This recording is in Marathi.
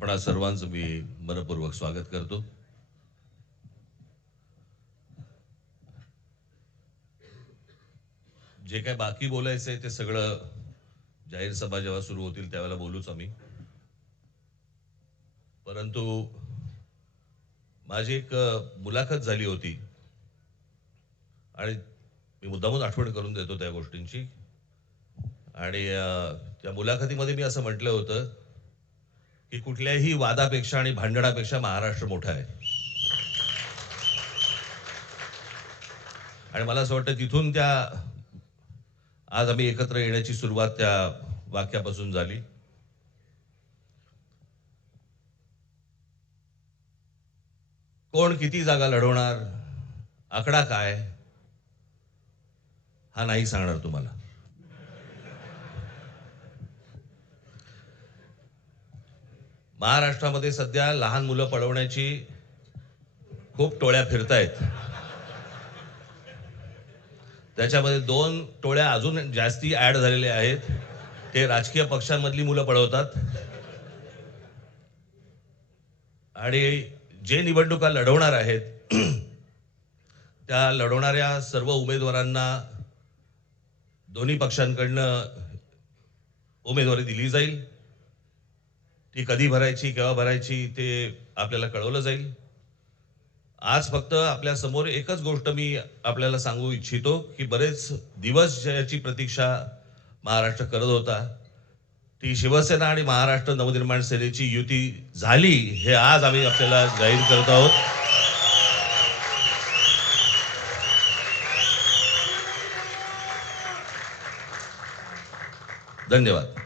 आपणा सर्वांचं मी मनपूर्वक स्वागत करतो. जे काय बाकी बोलायचंय ते सगळं जाहीर सभा जेव्हा सुरू होतील त्यावेळेला बोलूच आम्ही. परंतु माझी एक मुलाखत झाली होती आणि मी मुद्दामून आठवण करून देतो त्या गोष्टींची. आणि त्या मुलाखतीमध्ये मी असं म्हटलं होतं की कुठल्याही वादापेक्षा आणि भांडणापेक्षा महाराष्ट्र मोठा आहे. आणि मला असं वाटतं तिथून त्या आज आम्ही एकत्र येण्याची सुरुवात त्या वाक्यापासून झाली. कोण किती जागा लढवणार, आकडा काय, हा नाही सांगणार तुम्हाला. महाराष्ट्रामध्ये सध्या लहान मुलं पळवण्याची खूप टोळ्या फिरतायत. त्याच्यामध्ये 2 टोळ्या अजून जास्ती ऍड झालेल्या आहेत. ते राजकीय पक्षांमधली मुलं पळवतात आणि जे निवडणुका लढवणार आहेत त्या लढवणाऱ्या सर्व उमेदवारांना दोन्ही पक्षांकडनं उमेदवारी दिली जाईल. ती कधी भरायची, केव्हा भरायची ते आपल्याला कळवलं जाईल. आज फक्त आपल्या समोर एकच गोष्ट मी आपल्याला सांगू इच्छितो की बरेच दिवस ज्याची प्रतीक्षा महाराष्ट्र करत होता, ती शिवसेना आणि महाराष्ट्र नवनिर्माण सेनेची युती झाली हे आज आम्ही आपल्याला जाहीर करत आहोत. धन्यवाद.